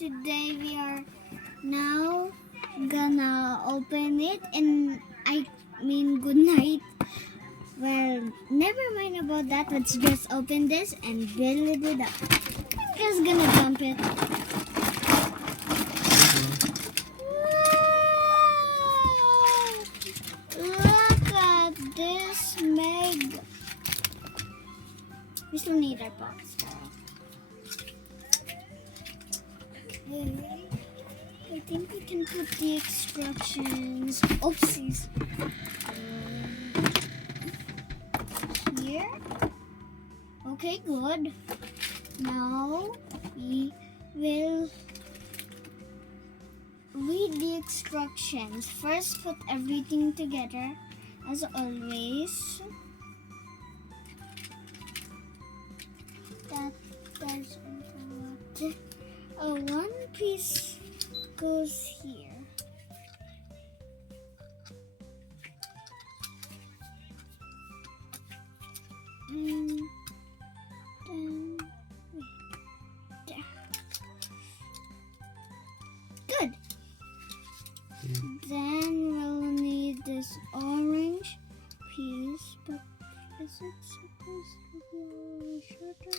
today we are now gonna open it, and I mean good night. Well, never mind about that. Let's just open this and build it up. I'm just gonna dump it. Wow! Look at this mega. We still need our box. Okay. I think we can put the instructions. Oopsies. Here. Okay, good. Now we will read the instructions. First, put everything together, as always. That does what? One piece goes here. And then there. Good. Then we'll need this orange piece, but is it supposed to be shorter?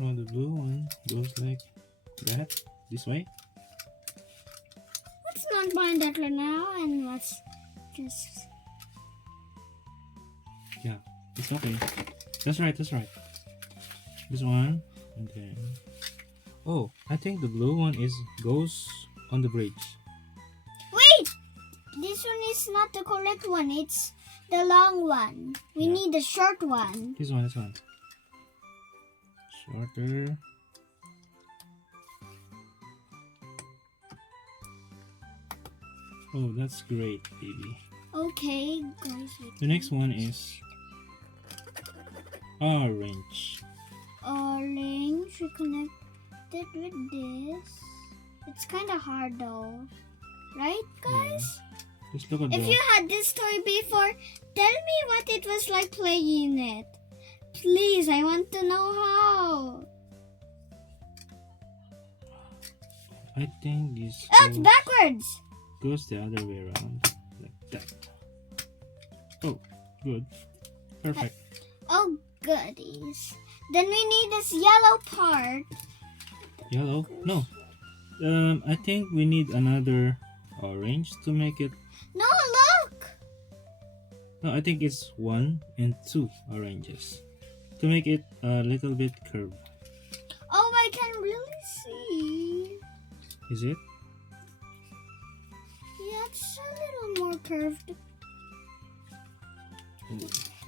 Oh, the blue one goes like that, this way. Let's not bind that right now, and let's just. Yeah, it's okay. That's right, that's right. This one, and then. Oh, I think the blue one goes on the bridge. Wait! This one is not the correct one. It's the long one. We need the short one. This one, this one. Shorter. Oh, that's great, baby. Okay, guys. The next one is orange. Orange. We connect it with this. It's kind of hard though. Right, guys? Just look at If you had this toy before, tell me what it was like playing it. Please, I want to know how. I think this Oh, it's backwards. goes the other way around, like that. Oh, good. Perfect. Oh, goodies. Then we need this yellow part. Yellow? No. I think we need another orange to make it. No, look. No, I think it's 1 and 2 oranges to make it a little bit curved. Oh, I can really see. Is it? Yeah, it's a little more curved. Oh,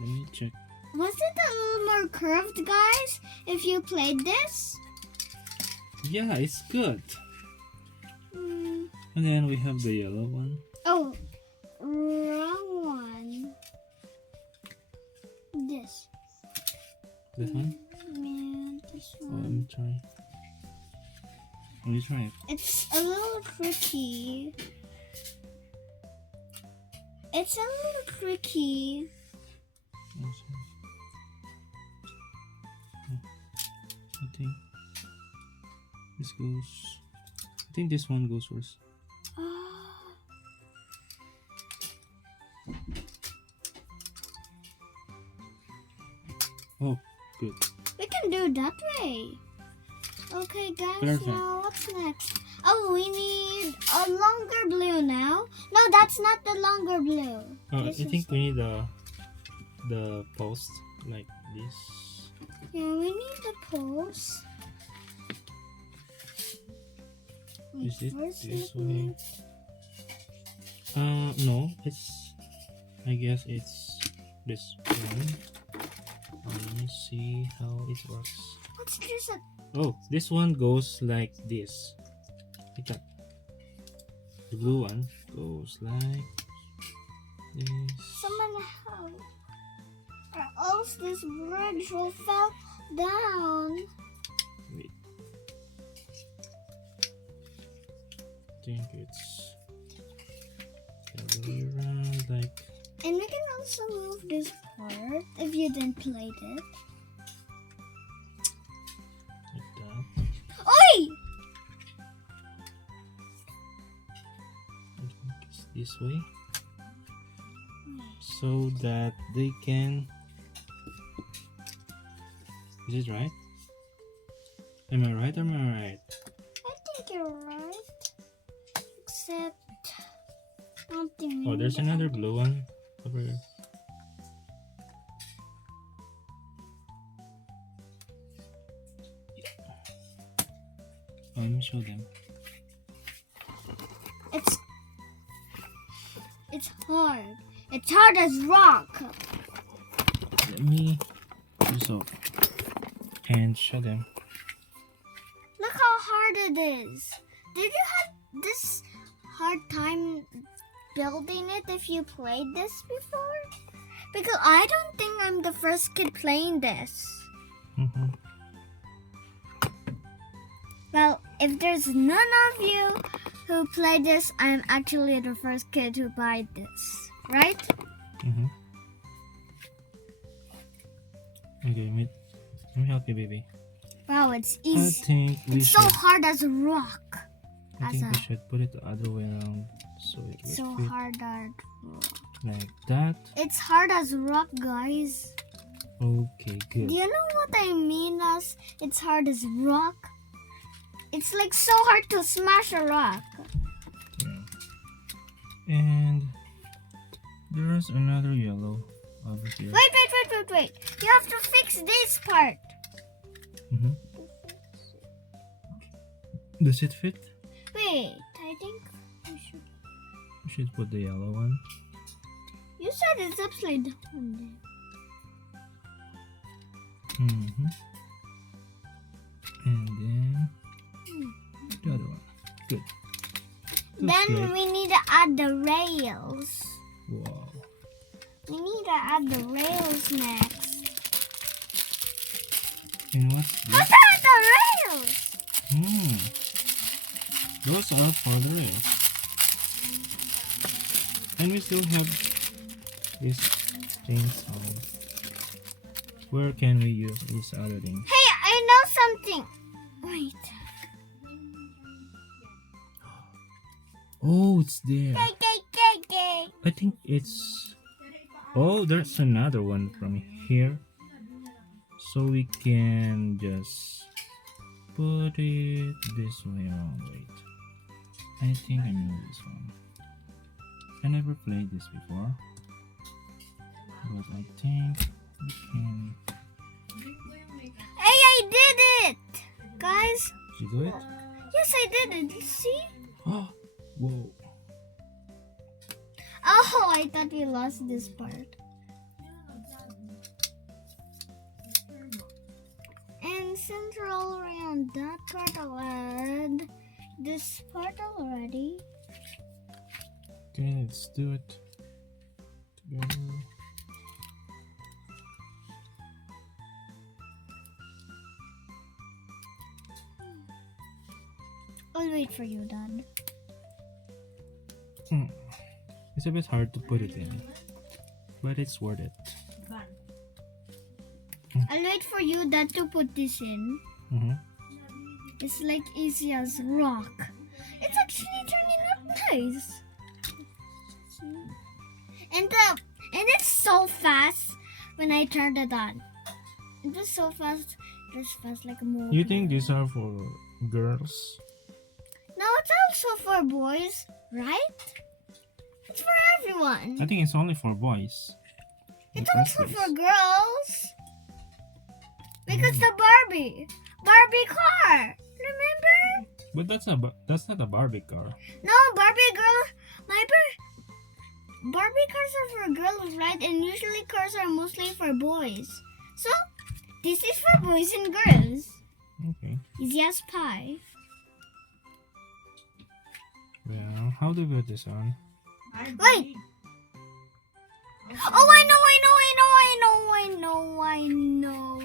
let me check. Was it a little more curved, guys, if you played this? Yeah, it's good. Mm. And then we have the yellow one. Oh, wrong one. This. This one? Man, this Oh, one. let me try. Let me try it. It's a little tricky. It's a little tricky. Oh, sorry. Oh, I think this goes. I think this one goes first. Oh, good. We can do it that way. Okay, guys, Perfect. now what's next? Oh, we need a longer blue now. No, that's not the longer blue. Oh, I This is think we need the post like this. Yeah, we need the post. Wait, Is it first this let me- way? No, it's. I guess it's this one. Let me see how it works. What's this? Oh, this one goes like this. Like that. The blue one goes like this. Someone help. Or else this bridge will fall down. Wait. I think it's the other way around, like And we can also move this part if you didn't play it. that. Oi! this way so that they can. Is it right? Am I right? Am I right? I think you're right. Except something. Oh, there's another blue one over here. Let me show them. It's hard. It's hard as rock. Let me do so and show them. Look how hard it is. Did you have this hard time building it if you played this before? Because I don't think I'm the first kid playing this. Mm-hmm. Well, if there's none of you who played this, I'm actually the first kid who played this, right? Mm-hmm. Okay, let me help you, baby. Wow, it's I easy. think we It's so should. hard as a rock. I think we should put it the other way around so it It's so will fit hard as rock. like that. It's hard as rock, guys. Okay, good. Do you know what I mean as it's hard as rock? It's like so hard to smash a rock. Yeah. And there's another yellow over here. Wait. You have to fix this part. Mm-hmm. Does it fit? Wait, I think we should. We should put the yellow one. You said it's upside down. Mm-hmm. And then the other one. Good. That's Then great. we need to add the rails. Wow. We need to add the rails next. And what's this? Look at the rails! Those are for the rails. And we still have this chainsaw. Where can we use this other thing? Hey, I know something. Wait. Oh, it's there. Okay. I think it's. Oh, there's another one from here. So we can just put it this way around. Wait. I think I know this one. I never played this before. But I think we can. Hey, I did it! Guys, Did you do it? yes, I did it. You see? Oh, whoa. Oh, I thought we lost this part. And since we're already on that part, I'll add this part already. Okay, let's do it together. I'll wait for you, Dad. It's a bit hard to put it in, but it's worth it. I'll wait for you, Dad, to put this in. Mm-hmm. It's like easy as rock. It's actually turning out nice. And it's so fast when I turned it on. It was so fast, just fast like a movie. You think these are for girls? No, it's also for boys, right? It's for everyone. I think it's only for boys. It's Like also this. for girls. Because the Barbie car. Remember? But that's not a Barbie car. No, Barbie girl. Barbie cars are for girls, right? And usually cars are mostly for boys. So this is for boys and girls. Okay. Easy as pie. Well, how do we put this on? Wait. Oh, I know.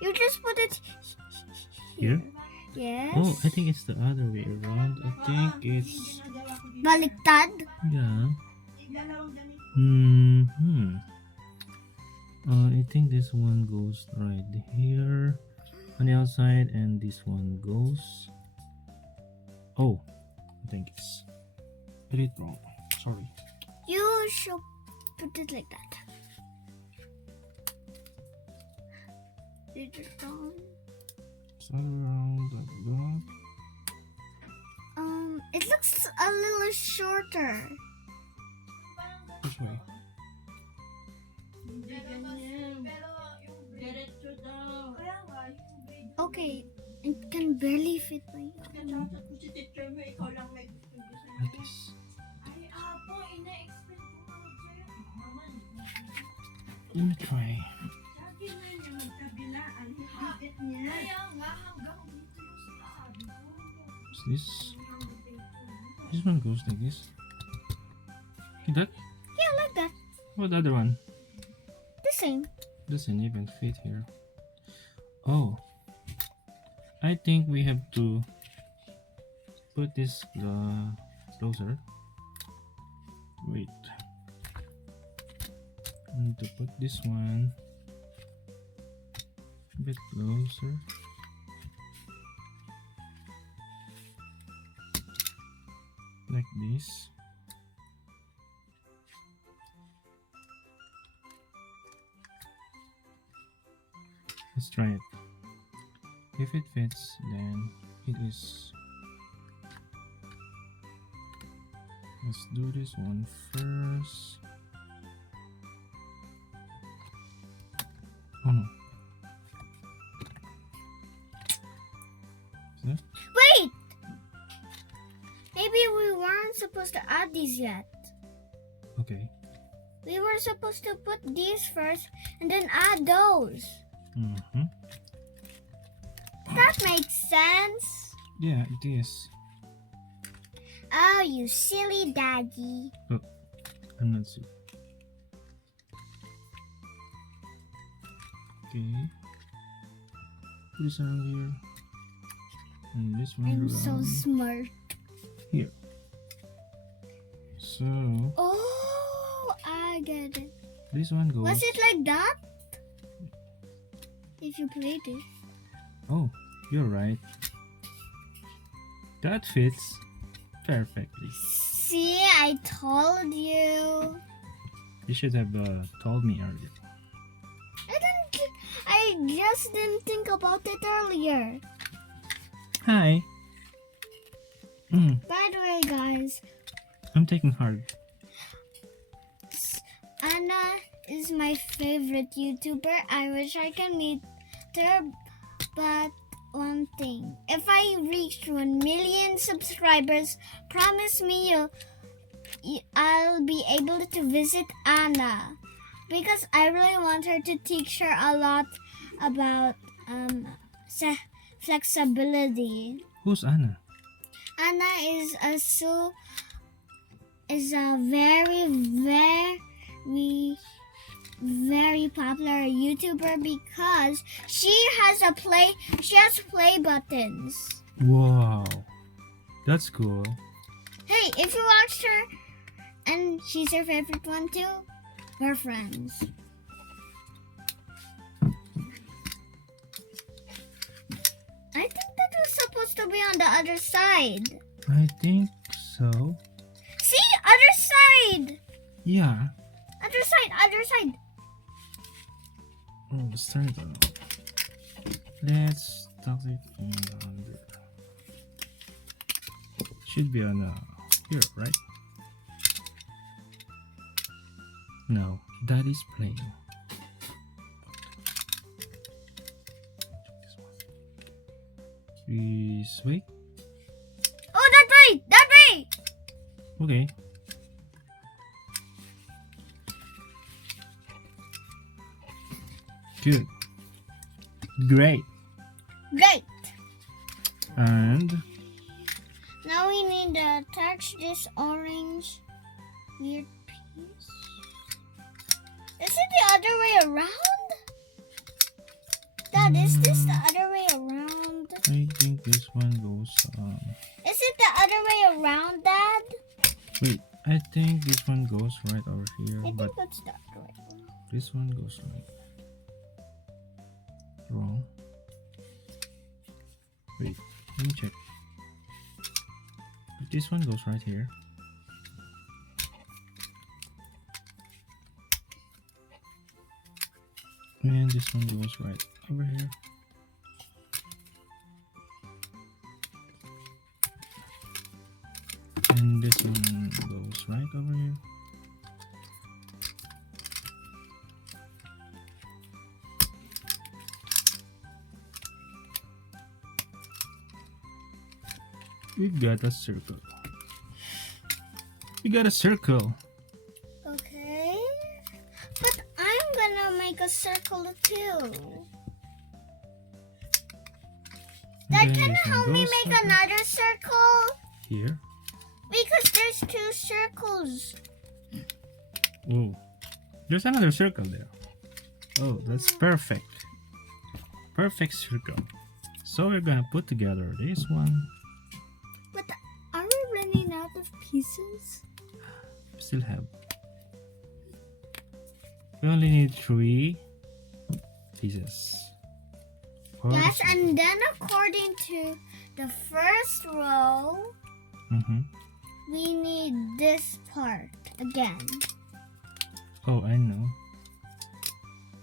You just put it Here? Yes. Oh, I think it's the other way around. I think it's Baliktad. yeah. I think this one goes right here on the outside, and this one goes. Oh, I think it's did it wrong. Sorry. You should put it like that. Did it wrong? It's not around like that. It looks a little shorter. This way. Okay, it can barely fit my arm. Like this. Let me try. What's this? This one goes like this. Like that? Yeah, like that. What the other one? The same. Doesn't even fit here. Oh. I think we have to put this closer. Wait. I need to put this one a bit closer. Like this. Let's try it. If it fits, then it is. Let's do this one first. Oh no. Is that? Wait! Maybe we weren't supposed to add these yet. Okay. We were supposed to put these first and then add those. Mm-hmm. That makes sense. Yeah, it is. Oh, you silly daddy. I'm not sick. Okay. Put this around here. And this one I'm around so smart. here. So Oh, I get it. this one goes. Was it like that? If you played it. Oh, you're right. That fits perfectly. See, I told you. You should have told me earlier. I just didn't think about it earlier. Hi. By the way, guys, I'm taking hard. Anna is my favorite YouTuber. I wish I can meet her, but one thing. If I reach 1 million subscribers, promise me I'll be able to visit Anna. Because I really want her to teach her a lot about flexibility. Who's Anna? Anna is a very, very, very popular YouTuber because she has play buttons. Wow, that's cool. Hey, if you watched her and she's your favorite one too, we're friends. I think that was supposed to be on the other side. I think so. See? Other side! Yeah. Other side, other side. Oh, let's turn it on. Let's tuck it in under. Should be on here, right? No, that is plain. This way. Oh, that way! That way! Okay. Good. Great. Great! And Now we need to attach this orange weird piece. Is it the other way around? Dad, is this the other way around? I think this one goes Is it the other way around, Dad? wait, I think this one goes right over here, I think but that's the other way around. this one goes right. Wrong. Wait, let me check. This one goes right here. And this one goes right over here. And this one goes right over here. We got a circle. We got a circle. Okay. But I'm gonna make a circle too. Dad, And then can you this one help me goes make over another circle? here. Because there's two circles. Oh, there's another circle there. Oh, that's perfect. Perfect circle. So we're gonna put together this one. But are we running out of pieces? Still have. We only need 3 pieces. Yes, and then according to the first row, we need this part again. Oh, I know.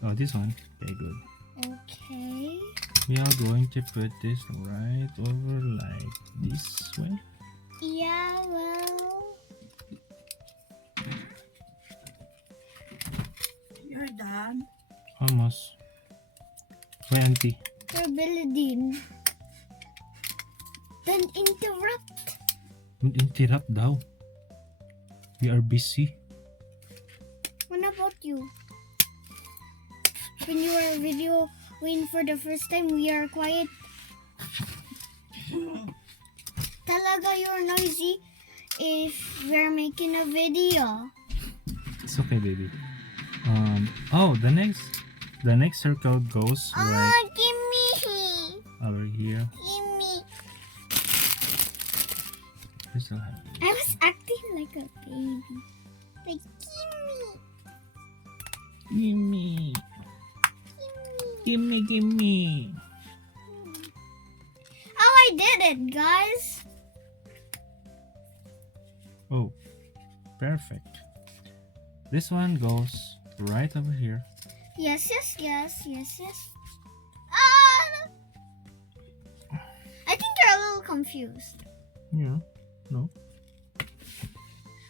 Oh, this one. Very good. Okay. We are going to put this right over like this way. Yeah, well. You're done. Almost. Wait, auntie. We're building. Don't interrupt. Interrupt daw. We are busy. What about you? When you are videoing for the first time, we are quiet. Talaga, you're noisy if we're making a video. It's okay, baby. Oh, the next circle goes right Oh, gimme. over here. Gimme. We still have. I was acting like a baby. Like, gimme. Gimme, Gimme. gimme. Oh, I did it, guys. Oh, perfect. This one goes right over here. Yes. Ah! I think you're a little confused. Yeah. No.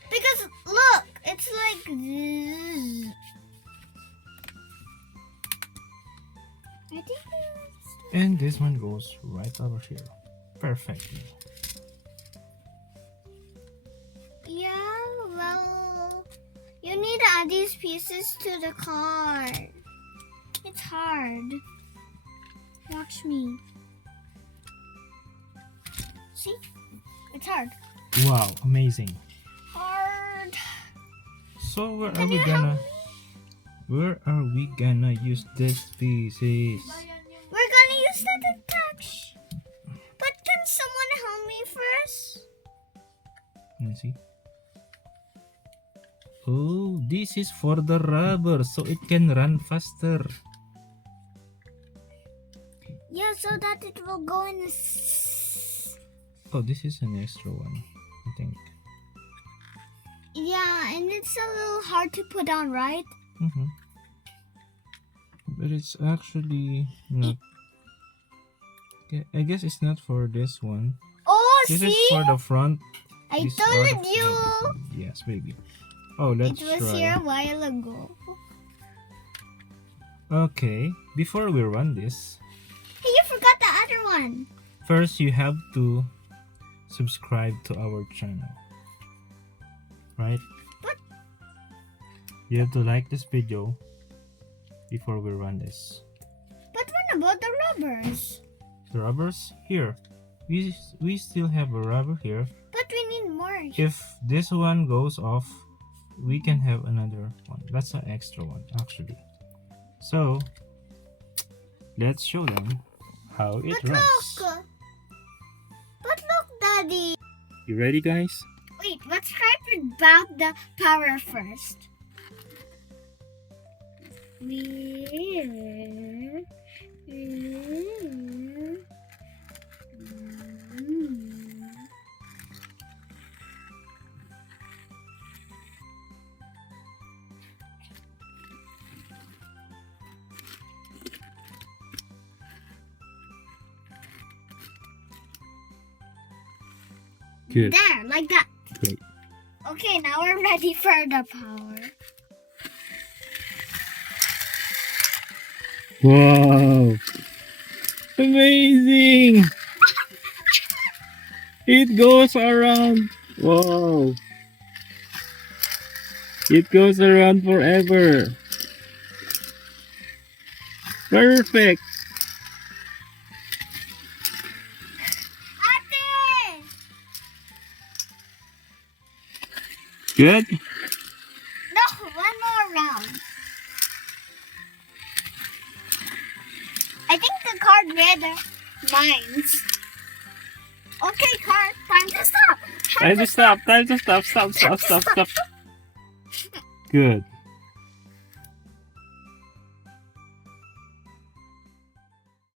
Because, look, it's like this. I think And this one goes right over here. Perfectly. yeah, well, you need to add these pieces to the card. It's hard. Watch me. See? It's hard. Wow, amazing. Hard. So where are Can we you gonna help me? where are we gonna use these pieces? We're gonna use that attach. But can someone help me first? Let me see. Oh, this is for the rubber so it can run faster. Yeah, so that it will go in the Oh, this is an extra one, I think. yeah, and it's a little hard to put on, right? But it's actually not. Okay, I guess it's not for this one. Oh, This see? is for the front. I These are the told you. front. Yes, baby. Oh, let's It was try. here a while ago. Okay, before we run this, Hey, you forgot the other one. first you have to subscribe to our channel. Right? What? You have to like this video before we run this. But what about the rubbers? The rubbers here. We still have a rubber here. But we need more. If this one goes off, we can have another one. That's an extra one actually. So let's show them how it But runs. look. But look, Daddy. You ready, guys? Wait, let's try about the power first. Good. There, like that. Great. Okay, now we're ready for the power. Wow. Amazing. It goes around. Wow. It goes around forever. Perfect. Ate! Good. No, one more round. I think the card read mines. Okay, card, time to stop. Time to stop. Time to stop. Stop. Stop. Stop. Stop. Good.